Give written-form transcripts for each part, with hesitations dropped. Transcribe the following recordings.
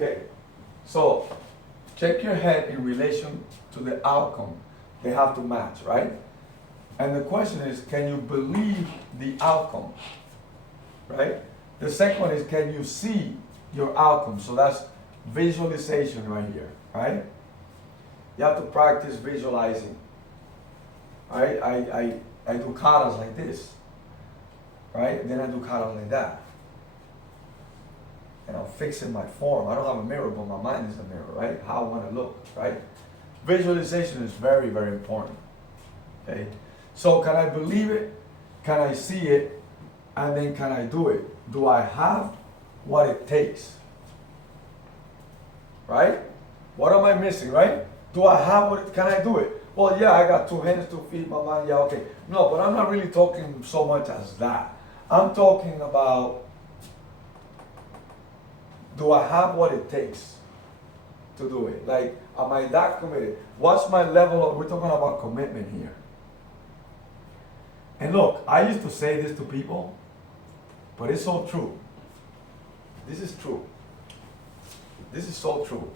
Okay, so check your head in relation to the outcome. They have to match, right? And the question is, can you believe the outcome, right? The second one is, can you see your outcome? So that's visualization right here, right? You have to practice visualizing. Right? I do katas like this, right? Then I do katas like that. And I'm fixing my form. I don't have a mirror, but my mind is a mirror, right? How I want to look, right? Visualization is very, very important. Okay? So can I believe it? Can I see it? And then can I do it? Do I have what it takes? Right? What am I missing, right? Do I have what, can I do it? Well, yeah, I got 2 hands, 2 feet, my mind, yeah, okay. No, but I'm not really talking so much as that. I'm talking about, do I have what it takes to do it? Like, am I that committed? What's my level of, we're talking about commitment here. And look, I used to say this to people, but it's so true. This is true. This is so true.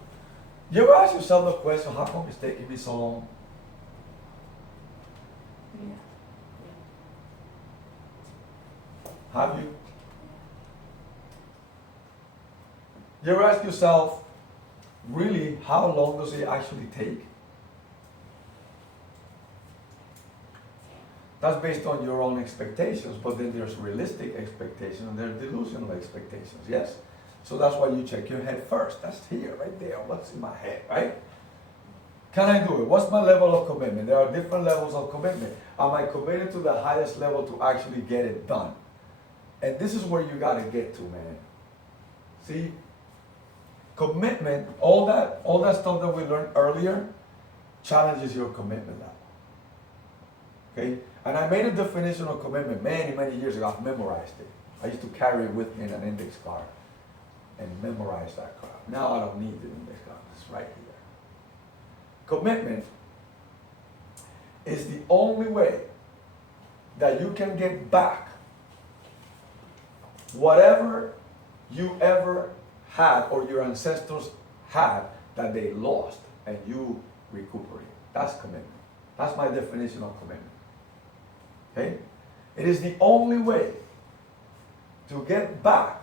You ever ask yourself the question, how come it's taking me so long? Yeah. Have you? You ever ask yourself, really, how long does it actually take? That's based on your own expectations, but then there's realistic expectations and there's delusional expectations, yes? So that's why you check your head first. That's here, right there, what's in my head, right? Can I do it? What's my level of commitment? There are different levels of commitment. Am I committed to the highest level to actually get it done? And this is where you gotta get to, man. See? Commitment, all that stuff that we learned earlier, challenges your commitment level. Okay? And I made a definition of commitment many, many years ago. I've memorized it. I used to carry it with me in an index card and memorize that card. Now I don't need the index card. It's right here. Commitment is the only way that you can get back whatever you ever had or your ancestors had that they lost and you recuperate. That's commitment. That's my definition of commitment. Okay? It is the only way to get back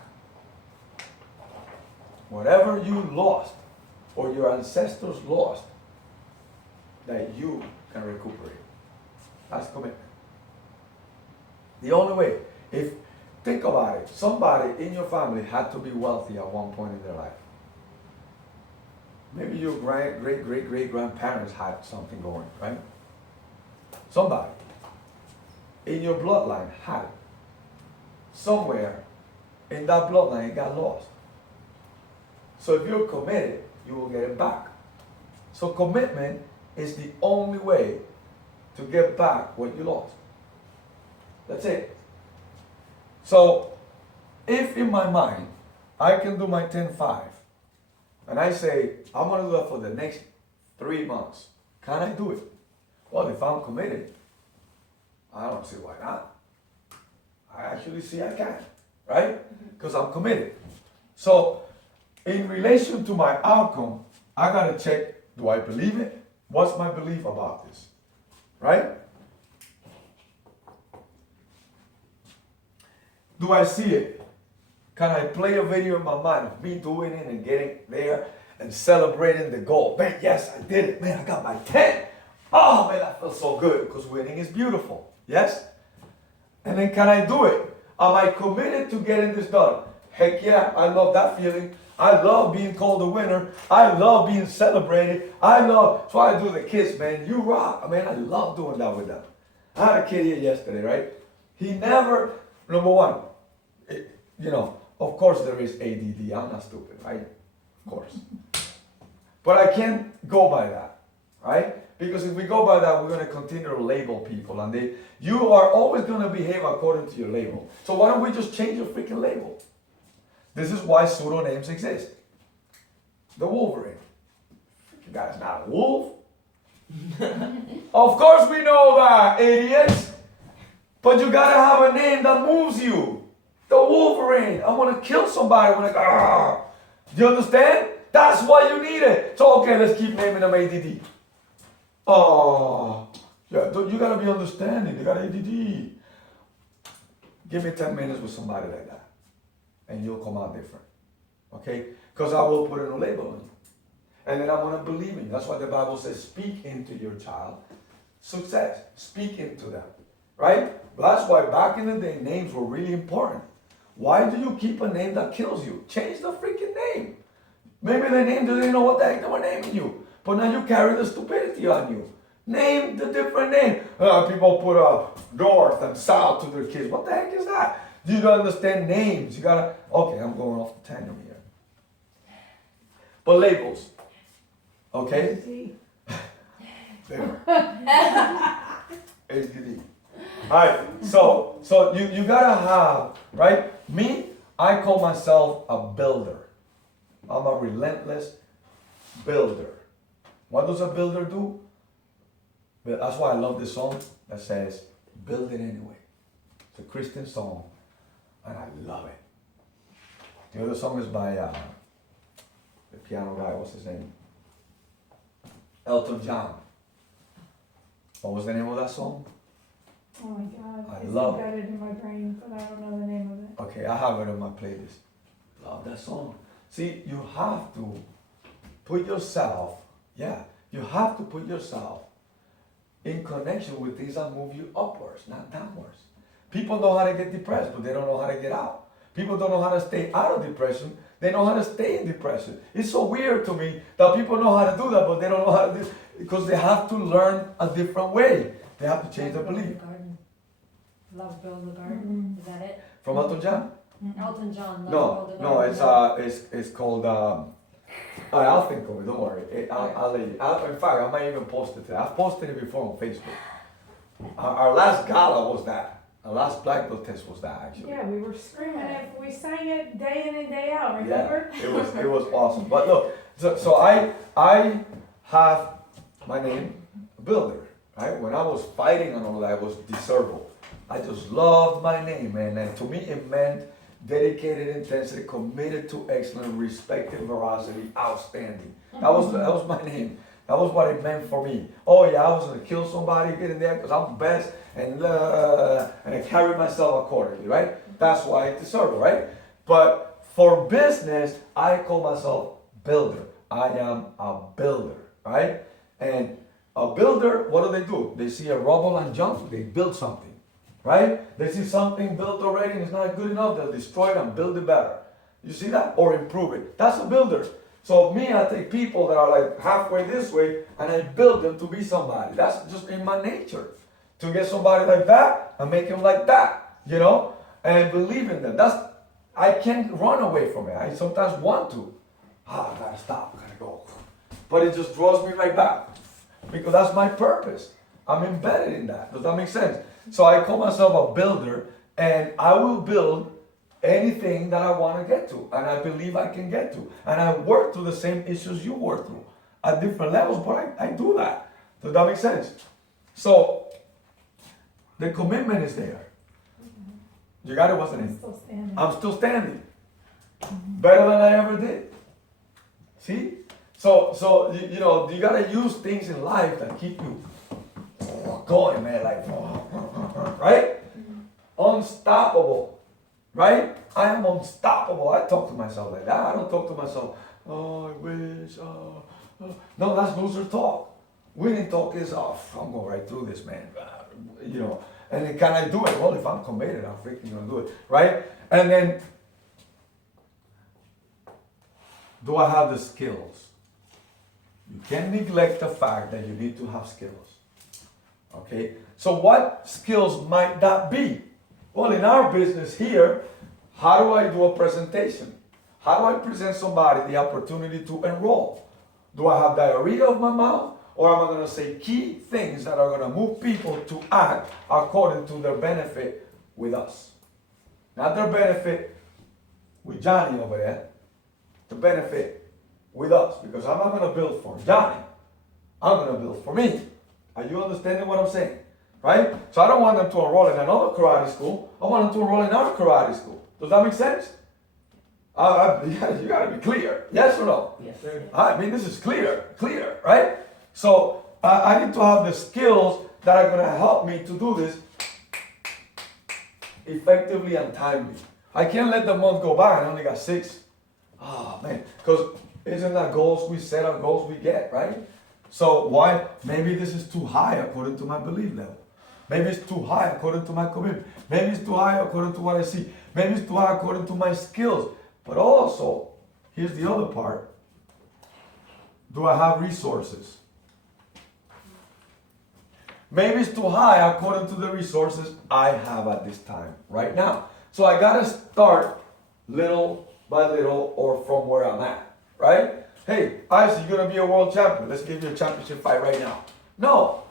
whatever you lost or your ancestors lost that you can recuperate. That's commitment. The only way. If think about it, somebody in your family had to be wealthy at one point in their life. Maybe your great-great-great-grandparents had something going, right? Somebody in your bloodline had it. Somewhere in that bloodline it got lost. So if you're committed, you will get it back. So commitment is the only way to get back what you lost. That's it. So if in my mind I can do my 10-5 and I say I'm going to do that for the next 3 months, can I do it? Well, if I'm committed, I don't see why not. I actually see I can, right? Because I'm committed. So in relation to my outcome, I got to check, do I believe it? What's my belief about this? Right? Do I see it? Can I play a video in my mind of me doing it and getting there and celebrating the goal? Man, yes, I did it. Man, I got my 10. Oh, man, that feels so good because winning is beautiful. Yes? And then can I do it? Am I committed to getting this done? Heck yeah, I love that feeling. I love being called a winner. I love being celebrated. So I do the kids, man. You rock. Man, I love doing that with them. I had a kid here yesterday, right? He never, number one, of course there is ADD. I'm not stupid, right? Of course. But I can't go by that, right? Because if we go by that, we're going to continue to label people. And you are always going to behave according to your label. So why don't we just change your freaking label? This is why pseudonames exist. The Wolverine. You guy's not a wolf. Of course we know that, idiots. But you gotta have a name that moves you. The Wolverine. I want to kill somebody. Do you understand? That's why you need it. So, okay, let's keep naming them ADD. Oh, yeah, you gotta be understanding. They got ADD. Give me 10 minutes with somebody like that, and you'll come out different. Okay? Because I will put a label on you. And then I'm going to believe in you. That's why the Bible says, speak into your child success. Speak into them. Right? That's why back in the day, names were really important. Why do you keep a name that kills you? Change the freaking name. Maybe the name didn't know what the heck they were naming you. But now you carry the stupidity on you. Name the different name. People put north and south to their kids. What the heck is that? You gotta understand names. You gotta. Okay, I'm going off the tangent here. But labels. Okay? There. ADD. Alright, so you gotta have, right? Me, I call myself a builder. I'm a relentless builder. What does a builder do? That's why I love this song that says, build it anyway. It's a Christian song, and I love it. The other song is by the piano guy, what's his name? Elton John. What was the name of that song? Oh my God, I it's love it. embedded in my brain, but I don't know the name of it. Okay, I have it on my playlist. Love that song. See, you have to put yourself, you have to put yourself in connection with things that move you upwards, not downwards. People know how to get depressed, but they don't know how to get out. People don't know how to stay out of depression. They know how to stay in depression. It's so weird to me that people know how to do that, but they don't know how to do it because they have to learn a different way. They have to change their belief. Love Build the Garden. Is that it? From Elton John? Elton John. Love No, Build the no, Garden. it's called. I'll think of it. Don't worry. I'll let you. In fact, I might even post it today. I've posted it before on Facebook. Our last gala was that. Our last Black Belt test was that actually. Yeah, we were screaming it. We sang it day in and day out. Yeah, Remember? it was awesome. But look, so I have my name, Builder. Right? When I was fighting and all that, it was DeServo. I just loved my name, man. And to me, it meant dedicated, intensity, committed to excellence, respected, veracity, outstanding. That was my name. That was what it meant for me. Oh yeah, I was gonna kill somebody, get in there because I'm the best, and I carry myself accordingly, right? That's why I deserve it, right? But for business, I call myself builder. I am a builder, right? And a builder, what do? They see a rubble and jump, they build something, right? They see something built already and it's not good enough, they'll destroy it and build it better. You see that? Or improve it. That's a builder. So me, I take people that are like halfway this way and I build them to be somebody. That's just in my nature. To get somebody like that and make him like that, you know? And believe in them. I can't run away from it. I sometimes want to. I gotta stop, I gotta go. But it just draws me right back. Because that's my purpose. I'm embedded in that. Does that make sense? So I call myself a builder and I will build anything that I want to get to and I believe I can get to. And I work through the same issues you work through at different levels, but I do that. Does that make sense? So the commitment is there. You got it, wasn't it? Still standing. I'm still standing. Better than I ever did. See? So you know, you gotta use things in life that keep you going, man, like, right? Unstoppable. Right? I am unstoppable. I talk to myself like that. I don't talk to myself, oh, I wish, No, that's loser talk. Winning talk is, I'm going right through this, man. You know, and then can I do it? Well, if I'm committed, I'm freaking going to do it. Right? And then, do I have the skills? You can't neglect the fact that you need to have skills. Okay? So what skills might that be? Well, in our business here, how do I do a presentation? How do I present somebody the opportunity to enroll? Do I have diarrhea of my mouth? Or am I going to say key things that are going to move people to act according to their benefit with us? Not their benefit with Johnny over there, the benefit with us. Because I'm not going to build for Johnny. I'm going to build for me. Are you understanding what I'm saying? Right? So I don't want them to enroll in another karate school. I want them to enroll in our karate school. Does that make sense? You gotta be clear. Yes or no? Yes. I mean, this is clear, right? So I need to have the skills that are gonna help me to do this effectively and timely. I can't let the month go by and I only got 6. Oh man, because isn't that goals we set, our goals we get, right? So why? Maybe this is too high according to my belief level. Maybe it's too high according to my commitment. Maybe it's too high according to what I see. Maybe it's too high according to my skills. But also, here's the other part. Do I have resources? Maybe it's too high according to the resources I have at this time, right now. So I gotta start little by little or from where I'm at, right? Hey, Isaac, you're gonna be a world champion. Let's give you a championship fight right now. No,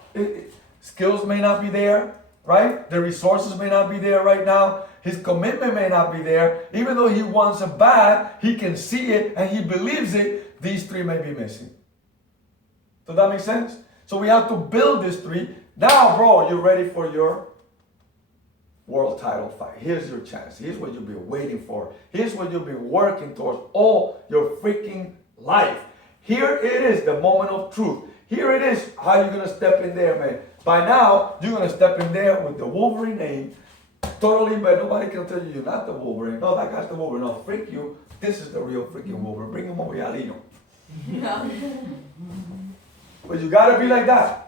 skills may not be there, right? The resources may not be there right now. His commitment may not be there. Even though he wants it bad, he can see it and he believes it. These 3 may be missing. Does that make sense? So we have to build these 3. Now, bro, you're ready for your world title fight. Here's your chance. Here's what you've been waiting for. Here's what you've been working towards all your freaking life. Here it is, the moment of truth. Here it is, how you're going to step in there, man. By now, you're going to step in there with the Wolverine name. Totally, but nobody can tell you you're not the Wolverine. No, that guy's the Wolverine. No, freak you. This is the real freaking Wolverine. Bring him over here, Alino. But you got to be like that.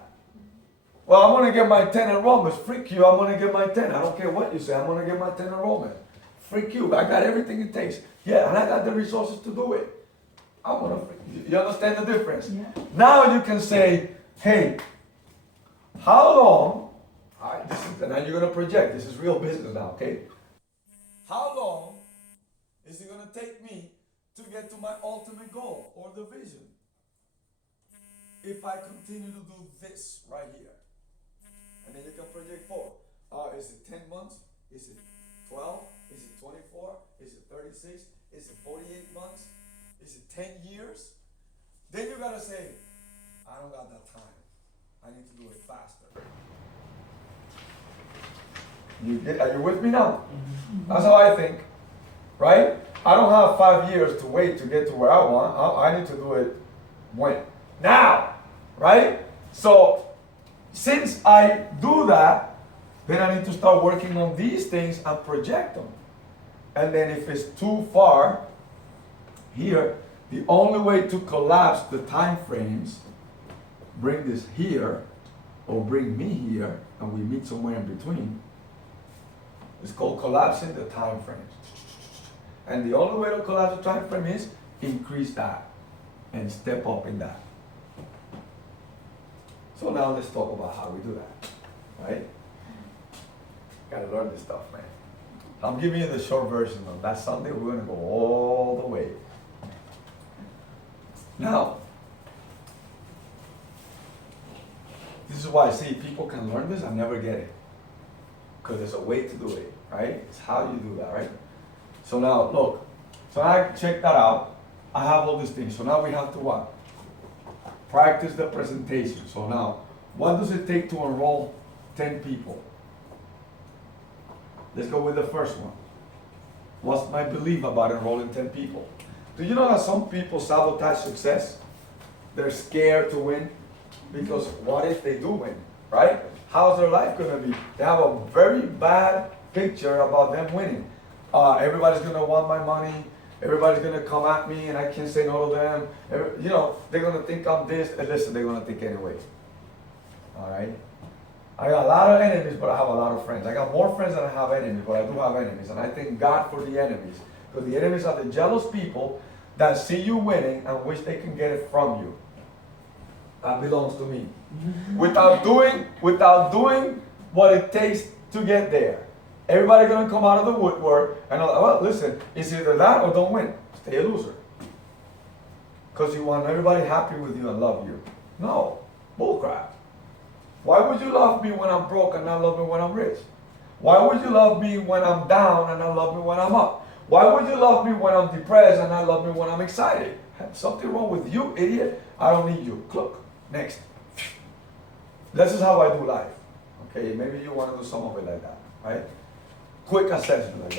Well, I'm going to get my 10 enrollments. Freak you, I'm going to get my 10. I don't care what you say. I'm going to get my 10 enrollments. Freak you. I got everything it takes. Yeah, and I got the resources to do it. I'm going to freak you. You understand the difference? Yeah. Now you can say, hey, how long, all right, now you're going to project. This is real business now, okay? How long is it going to take me to get to my ultimate goal or the vision? If I continue to do this right here. And then you can project forward. Is it 10 months? Is it 12? Is it 24? Is it 36? Is it 48 months? Is it 10 years? Then you gotta say, I don't got that time. I need to do it faster. Are you with me now? That's how I think, right? I don't have 5 years to wait to get to where I want. I need to do it when? Now, right? So, since I do that, then I need to start working on these things and project them. And then if it's too far here, the only way to collapse the time frames, bring this here or bring me here and we meet somewhere in between, it's called collapsing the time frames. And the only way to collapse the time frame is increase that and step up in that. So now let's talk about how we do that, right? Gotta learn this stuff, man. I'm giving you the short version of that. Sunday we're gonna go all the way. Now, this is why I see people can learn this and never get it. Because there's a way to do it, right? It's how you do that, right? So now, look. So I checked that out. I have all these things. So now we have to what? Practice the presentation. So now, what does it take to enroll 10 people? Let's go with the first one. What's my belief about enrolling 10 people? Do you know that some people sabotage success? They're scared to win because what if they do win, right? How's their life gonna be? They have a very bad picture about them winning. Everybody's gonna want my money. Everybody's gonna come at me and I can't say no to them. They're gonna think I'm this. And listen, they're gonna think anyway. All right? I got a lot of enemies, but I have a lot of friends. I got more friends than I have enemies, but I do have enemies. And I thank God for the enemies. Because the enemies are the jealous people that see you winning and wish they can get it from you. That belongs to me. Without doing what it takes to get there. Everybody gonna come out of the woodwork and well, listen, it's either that or don't win. Stay a loser. Because you want everybody happy with you and love you. No, bullcrap. Why would you love me when I'm broke and not love me when I'm rich? Why would you love me when I'm down and not love me when I'm up? Why would you love me when I'm depressed and not love me when I'm excited? Something wrong with you, idiot. I don't need you. Look, next. This is how I do life. Okay, maybe you want to do some of it like that, right? Quick assessment like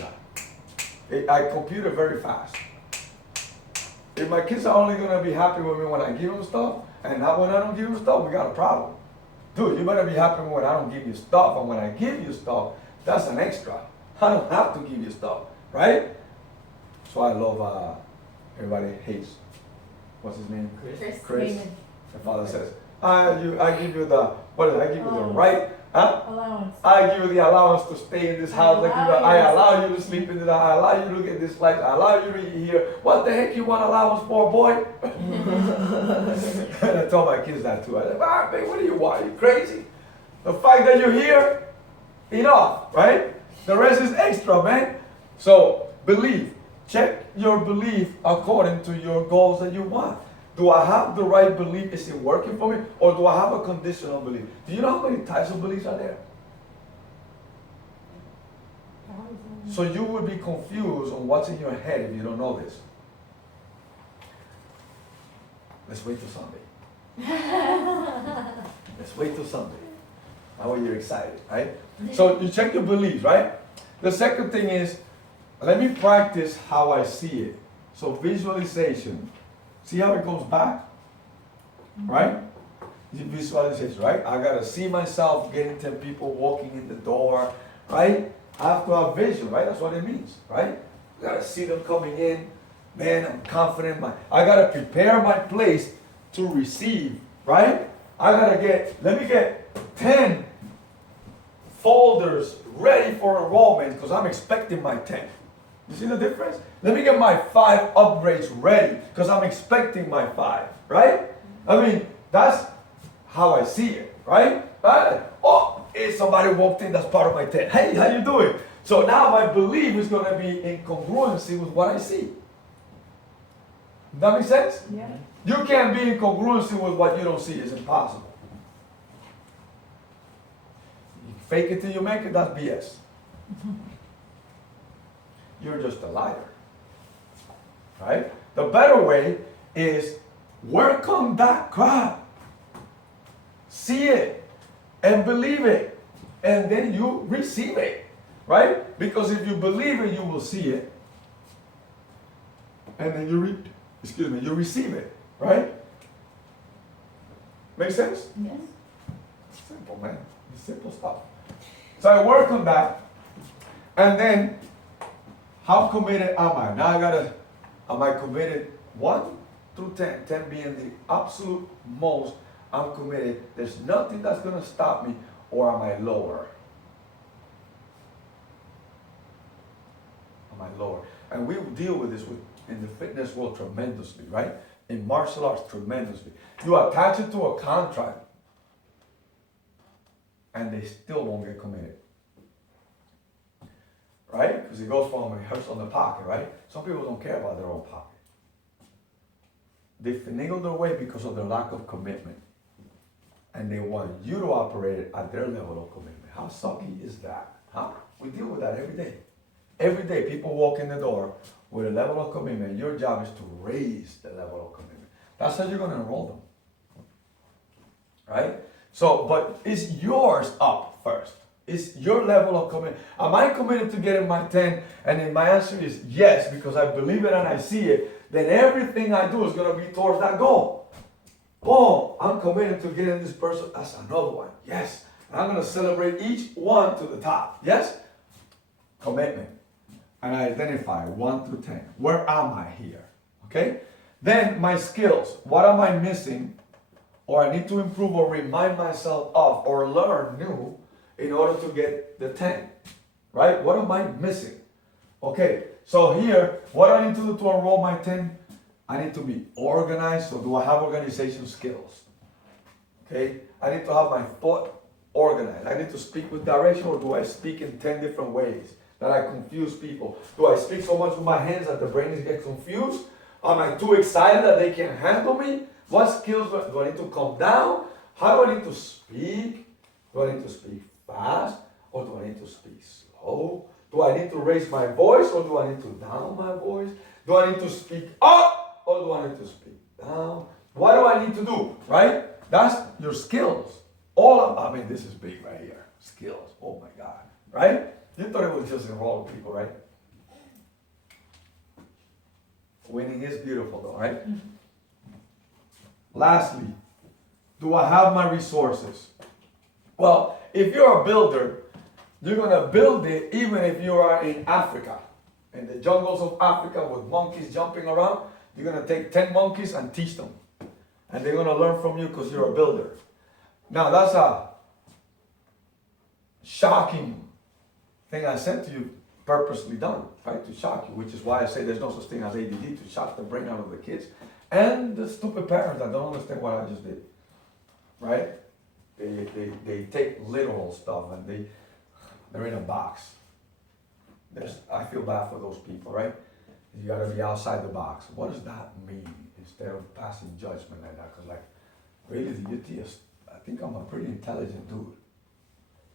that. I compute it very fast. If my kids are only gonna be happy with me when I give them stuff, and not when I don't give them stuff, we got a problem. Dude, you better be happy when I don't give you stuff, and when I give you stuff, that's an extra. I don't have to give you stuff, right? So I love, everybody hates, what's his name? Chris. Raymond. The father says, I give you the, what is it? I give you the right, huh? Allowance. I give you the allowance to stay in this house. I allow you to sleep in the I allow you to get this light. I allow you to eat here. What the heck you want allowance for, boy? And I tell my kids that too. I said, man, what do you want? Are you crazy? The fact that you're here, enough, right? The rest is extra, man. So believe. Check your belief according to your goals that you want. Do I have the right belief? Is it working for me? Or do I have a conditional belief? Do you know how many types of beliefs are there? So you would be confused on what's in your head if you don't know this. Let's wait till Sunday. Let's wait till Sunday. Now you're excited, right? So you check your beliefs, right? The second thing is, let me practice how I see it. So visualization. See how it goes back? Right? Visualization, right? I gotta see myself getting 10 people walking in the door, right? I have to have vision, right? That's what it means, right? I gotta see them coming in. Man, I'm confident. I gotta prepare my place to receive, right? Let me get 10 folders ready for enrollment because I'm expecting my 10. You see the difference? Let me get my 5 upgrades ready because I'm expecting my 5, right? I mean, that's how I see it, right? Oh, if somebody walked in, that's part of my 10. Hey, how you doing? So now my belief is going to be in congruency with what I see. Does that make sense? Yeah. You can't be in congruency with what you don't see. It's impossible. You fake it till you make it, that's BS. You're just a liar. Right? The better way is work on that crap. See it and believe it. And then you receive it. Right? Because if you believe it, you will see it. And then you receive it. Right? Make sense? Yes. Simple, man. It's simple stuff. So I work on that. And then how committed am I? Now am I committed 1 through 10? 10 being the absolute most I'm committed. There's nothing that's going to stop me, or am I lower? Am I lower? And we deal with this in the fitness world tremendously, right? In martial arts, tremendously. You attach it to a contract, and they still won't get committed. Right? Because it goes from rehearsal in the pocket, right? Some people don't care about their own pocket. They finagle their way because of their lack of commitment. And they want you to operate it at their level of commitment. How sucky is that? Huh? We deal with that every day. Every day people walk in the door with a level of commitment. Your job is to raise the level of commitment. That's how you're going to enroll them. Right? So, but is yours up first? Is your level of commitment? Am I committed to getting my 10? And then my answer is yes, because I believe it and I see it. Then everything I do is going to be towards that goal. Oh, I'm committed to getting this person. That's another one. Yes. And I'm going to celebrate each one to the top. Yes? Commitment. And I identify 1 through 10. Where am I here? Okay? Then my skills. What am I missing? Or I need to improve or remind myself of or learn new in order to get the 10, right? What am I missing? Okay, so here, what do I need to do to enroll my 10? I need to be organized, so do I have organization skills? Okay, I need to have my thought organized. I need to speak with direction, or do I speak in 10 different ways that I confuse people? Do I speak so much with my hands that the brain gets confused? Am I too excited that they can't handle me? What skills do I need to calm down? How do I need to speak? Do I need to speak fast, or do I need to speak slow? Do I need to raise my voice, or do I need to down my voice? Do I need to speak up, or do I need to speak down? What do I need to do, right? That's your skills. This is big right here. Skills, oh my God, right? You thought it was just enrolling people, right? Winning is beautiful though, right? Lastly, do I have my resources? Well, if you're a builder, you're gonna build it even if you are in Africa. In the jungles of Africa with monkeys jumping around, you're gonna take 10 monkeys and teach them. And they're gonna learn from you because you're a builder. Now that's a shocking thing I said to you, purposely done, right? To shock you, which is why I say there's no such thing as ADD, to shock the brain out of the kids. And the stupid parents that don't understand what I just did, right? They take literal stuff and they're in a box. I feel bad for those people, right? You gotta be outside the box. What does that mean? Instead of passing judgment like that, because like, really, I think I'm a pretty intelligent dude.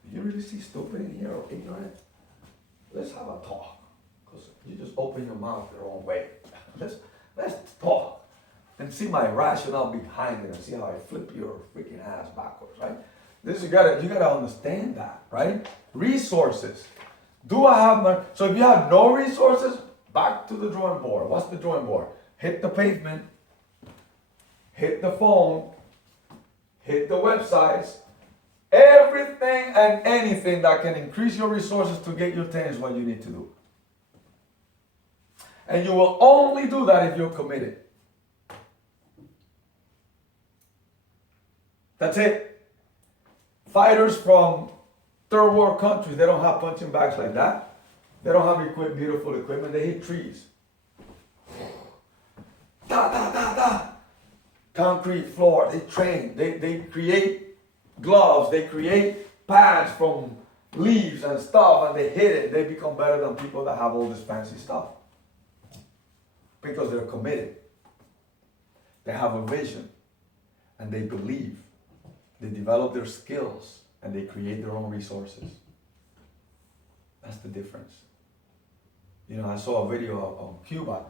Do you really see stupid in here or ignorant? Let's have a talk, because you just open your mouth the wrong way. Let's talk and see my rationale behind it and see how I flip your freaking ass backwards, right? You gotta understand that, right? Resources. Do I have so if you have no resources, back to the drawing board. What's the drawing board? Hit the pavement, hit the phone, hit the websites. Everything and anything that can increase your resources to get your 10 is what you need to do. And you will only do that if you're committed. That's it. Fighters from third world countries, they don't have punching bags like that. They don't have beautiful equipment. They hit trees. Da, da, da, da. Concrete floor. They train. They create gloves. They create pads from leaves and stuff, and they hit it. They become better than people that have all this fancy stuff. Because they're committed. They have a vision. And they believe. They develop their skills. And they create their own resources. That's the difference. You know, I saw a video of Cuba.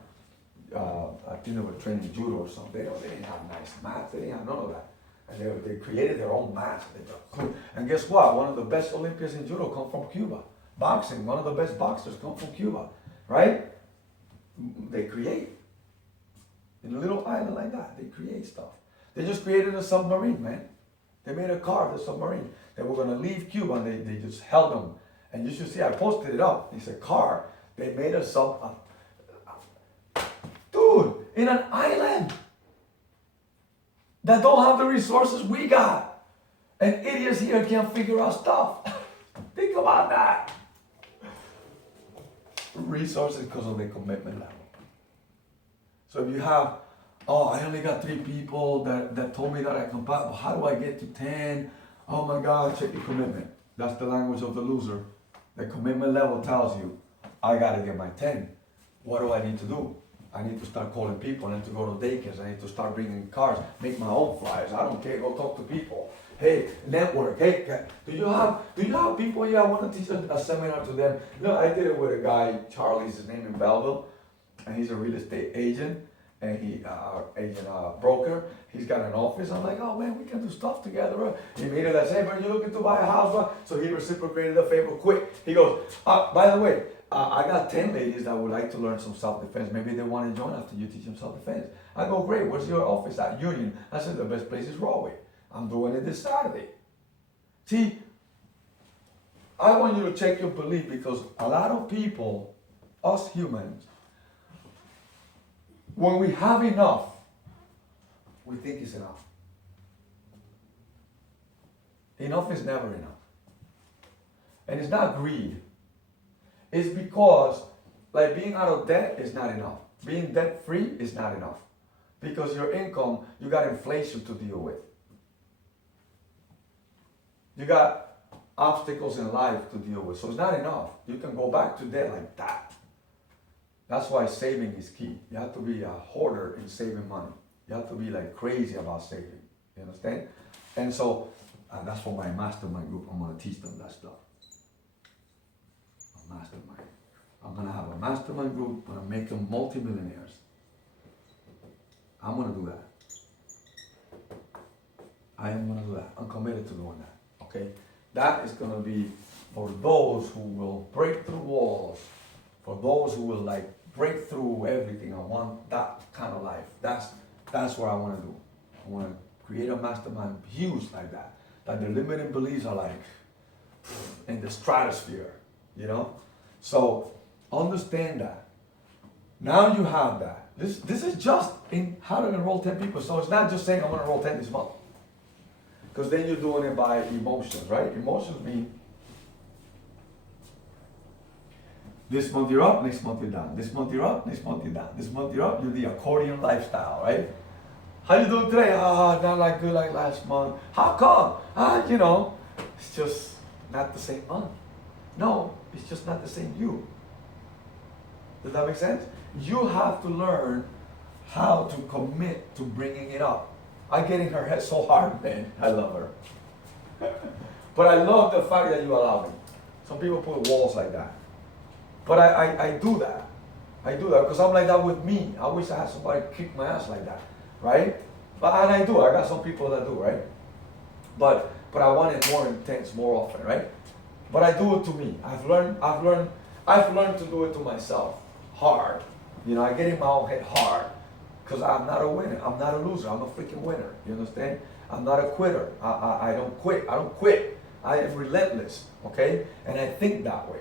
I think they were training judo or something. They didn't have nice mats. They didn't have none of that. And they created their own mats. And guess what? One of the best Olympians in judo come from Cuba. Boxing, one of the best boxers come from Cuba. Right? They create. In a little island like that, they create stuff. They just created a submarine, man. They made a car, the submarine. They were going to leave Cuba and they just held them. And you should see, I posted it up. It's a car. They made a dude, in an island that don't have the resources we got. And idiots here can't figure out stuff. Think about that. Resources because of the commitment level. So if you have, I only got 3 people that told me that I can pass, how do I get to 10? Oh my God, check your commitment. That's the language of the loser. The commitment level tells you, I gotta get my 10. What do I need to do? I need to start calling people. I need to go to daycares. I need to start bringing cars, make my own flyers. I don't care, go talk to people. Hey, network. Hey, do you have people? Yeah, I want to teach a seminar to them. You know, I did it with a guy, Charlie's his name in Belleville, and he's a real estate agent. And broker, he's got an office. I'm like, oh man, we can do stuff together. He made it. I said, hey, but you're looking to buy a house, so he reciprocated the favor quick. He goes, by the way, I got 10 ladies that would like to learn some self-defense. Maybe they want to join after you teach them self-defense. I go, great. Where's your office at? Union. I said, the best place is Rahway. I'm doing it this Saturday. See, I want you to check your belief because a lot of people, us humans, when we have enough, we think it's enough. Enough is never enough. And it's not greed. It's because, like, being out of debt is not enough. Being debt-free is not enough. Because your income, you got inflation to deal with. You got obstacles in life to deal with. So it's not enough. You can go back to debt like that. That's why saving is key. You have to be a hoarder in saving money. You have to be like crazy about saving. You understand? And so that's for my mastermind group. I'm going to teach them that stuff. A mastermind. I'm going to have a mastermind group. I'm going to make them multimillionaires. I'm going to do that. I am going to do that. I'm committed to doing that. Okay? That is going to be for those who will break through walls. For those who will like break through everything. I want that kind of life. That's what I want to do. I want to create a mastermind huge like that. That the limiting beliefs are like in the stratosphere, you know? So understand that. Now you have that. This is just in how to enroll 10 people. So it's not just saying I'm gonna enroll 10 this month. Because then you're doing it by emotions, right? Emotions mean this month you're up, next month you're down. This month you're up, next month you're down. This month you're up, you're the accordion lifestyle, right? How you doing today? Not like good like last month. How come? You know, it's just not the same month. No, it's just not the same you. Does that make sense? You have to learn how to commit to bringing it up. I get in her head so hard, man. I love her. But I love the fact that you allow me. Some people put walls like that. But I do that. I do that because I'm like that with me. I wish I had somebody kick my ass like that, right? And I do. I got some people that do, right? But I want it more intense, more often, right? But I do it to me. I've learned to do it to myself, hard. You know, I get in my own head hard because I'm not a winner. I'm not a loser. I'm a freaking winner. You understand? I'm not a quitter. I don't quit. I don't quit. I am relentless, okay? And I think that way.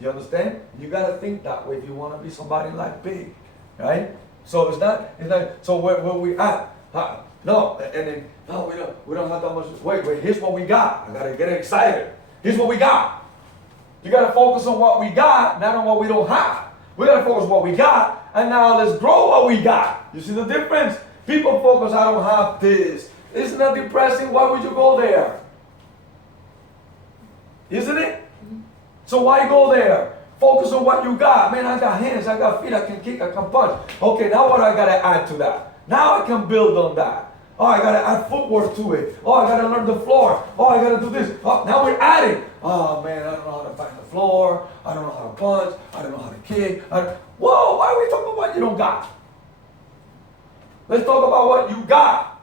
You understand? You gotta think that way if you want to be somebody in life big, right? So it's not. So where we at? No, and then no, we don't have that much. Wait. Here's what we got. I gotta get excited. Here's what we got. You gotta focus on what we got, not on what we don't have. We gotta focus on what we got, and now let's grow what we got. You see the difference? People focus, I don't have this. Isn't that depressing? Why would you go there? Isn't it? So why go there? Focus on what you got. Man, I got hands, I got feet, I can kick, I can punch. Okay, now what I gotta add to that? Now I can build on that. Oh, I gotta add footwork to it. Oh, I gotta learn the floor. Oh, I gotta do this. Oh, now we're adding. Oh man, I don't know how to find the floor. I don't know how to punch. I don't know how to kick. Whoa, why are we talking about what you don't got? Let's talk about what you got.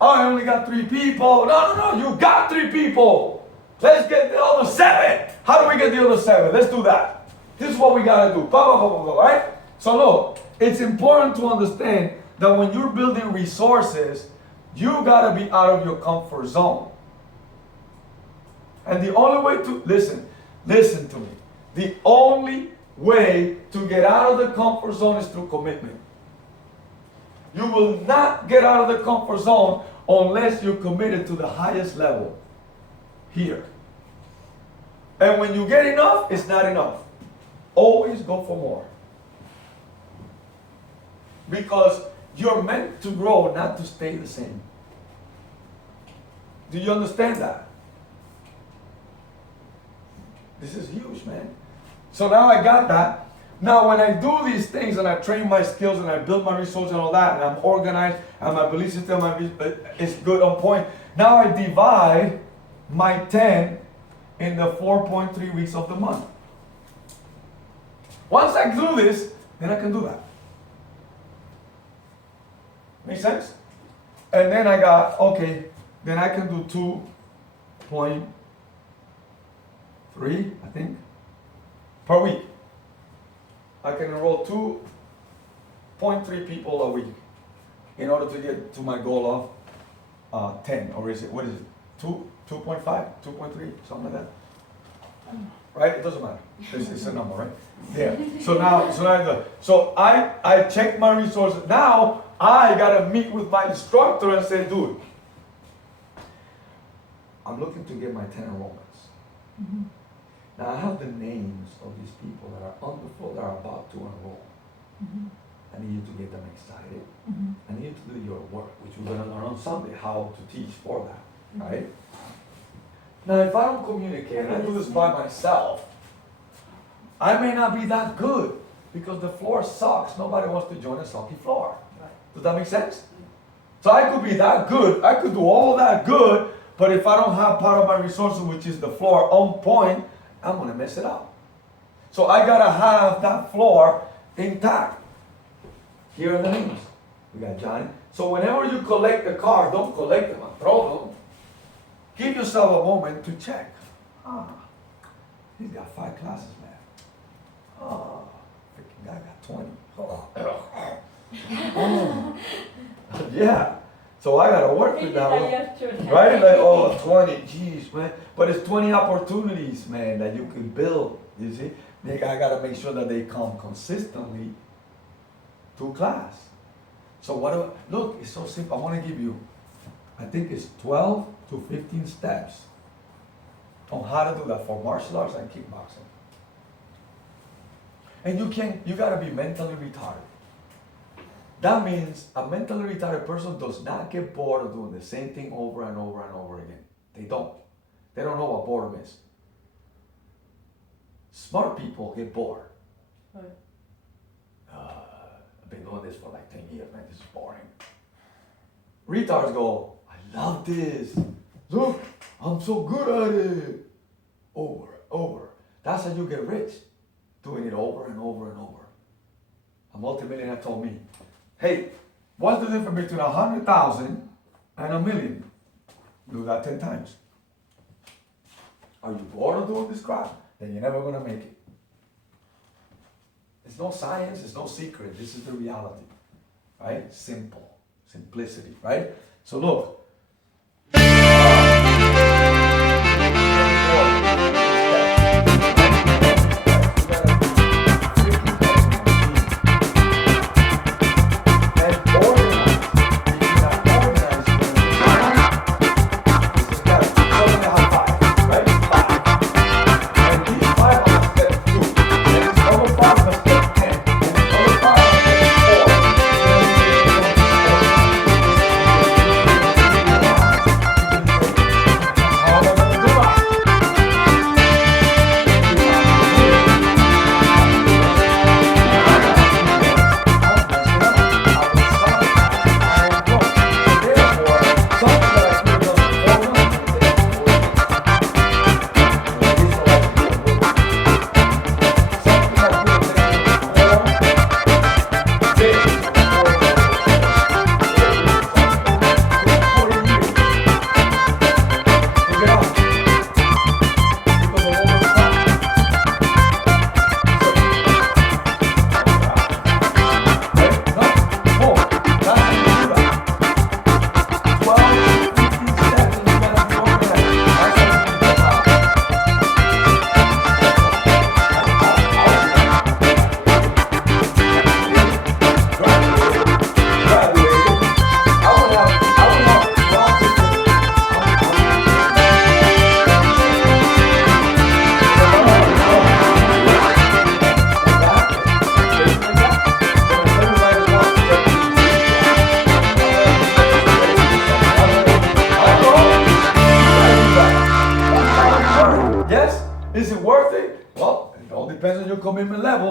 Oh, I only got 3 people. No, you got 3 people. Let's get the other 7. How do we get the other 7? Let's do that. This is what we gotta do. Right? So look, it's important to understand that when you're building resources, you gotta be out of your comfort zone. And the only way to, listen to me. The only way to get out of the comfort zone is through commitment. You will not get out of the comfort zone unless you're committed to the highest level. Here. And when you get enough, it's not enough. Always go for more. Because you're meant to grow, not to stay the same. Do you understand that? This is huge, man. So now I got that. Now when I do these things and I train my skills and I build my resources and all that, and I'm organized and my belief system is good on point, now I divide my 10 in the 4.3 weeks of the month. Once I do this, then I can do that. Make sense? And then I got, okay, then I can do 2.3, I think, per week. I can enroll 2.3 people a week in order to get to my goal of 10, or is it, what is it, 2.5, 2.3, something like that? Right? It doesn't matter. It's a number, right? Yeah. So I check my resources. Now I gotta meet with my instructor and say, dude, I'm looking to get my 10 enrollments. Mm-hmm. Now I have the names of these people that are on the floor that are about to enroll. Mm-hmm. I need you to get them excited. Mm-hmm. I need you to do your work, which we're gonna learn on Sunday, how to teach for that, mm-hmm. right? Now if I don't communicate, and I do this by myself, I may not be that good because the floor sucks. Nobody wants to join a sucky floor. Right. Does that make sense? So I could be that good, I could do all that good, but if I don't have part of my resources, which is the floor, on point, I'm gonna mess it up. So I gotta have that floor intact. Here are the names. We got Johnny. So whenever you collect the card, don't collect them and throw them. Give yourself a moment to check. He's got 5 classes left. Freaking I got 20. Oh. Yeah. So I gotta work with that one. Right? Like, oh, 20, geez, man. But it's 20 opportunities, man, that you can build, you see? I gotta make sure that they come consistently to class. So look, it's so simple. I wanna give you, I think it's 12 to 15 steps on how to do that for martial arts and kickboxing. And you gotta be mentally retarded. That means a mentally retarded person does not get bored of doing the same thing over and over and over again. They don't. They don't know what boredom is. Smart people get bored. Right. I've been doing this for like 10 years, man. This is boring. Retards go, I love this. Look, I'm so good at it. Over. That's how you get rich. Doing it over and over and over. A multimillionaire told me, hey, what's the difference between 100,000 and a million? Do that 10 times. Are you bored of doing this crap? Then you're never gonna make it. It's no science, it's no secret. This is the reality, right? Simple, simplicity, right? So look. Is it worth it? Well, it all depends on your commitment level.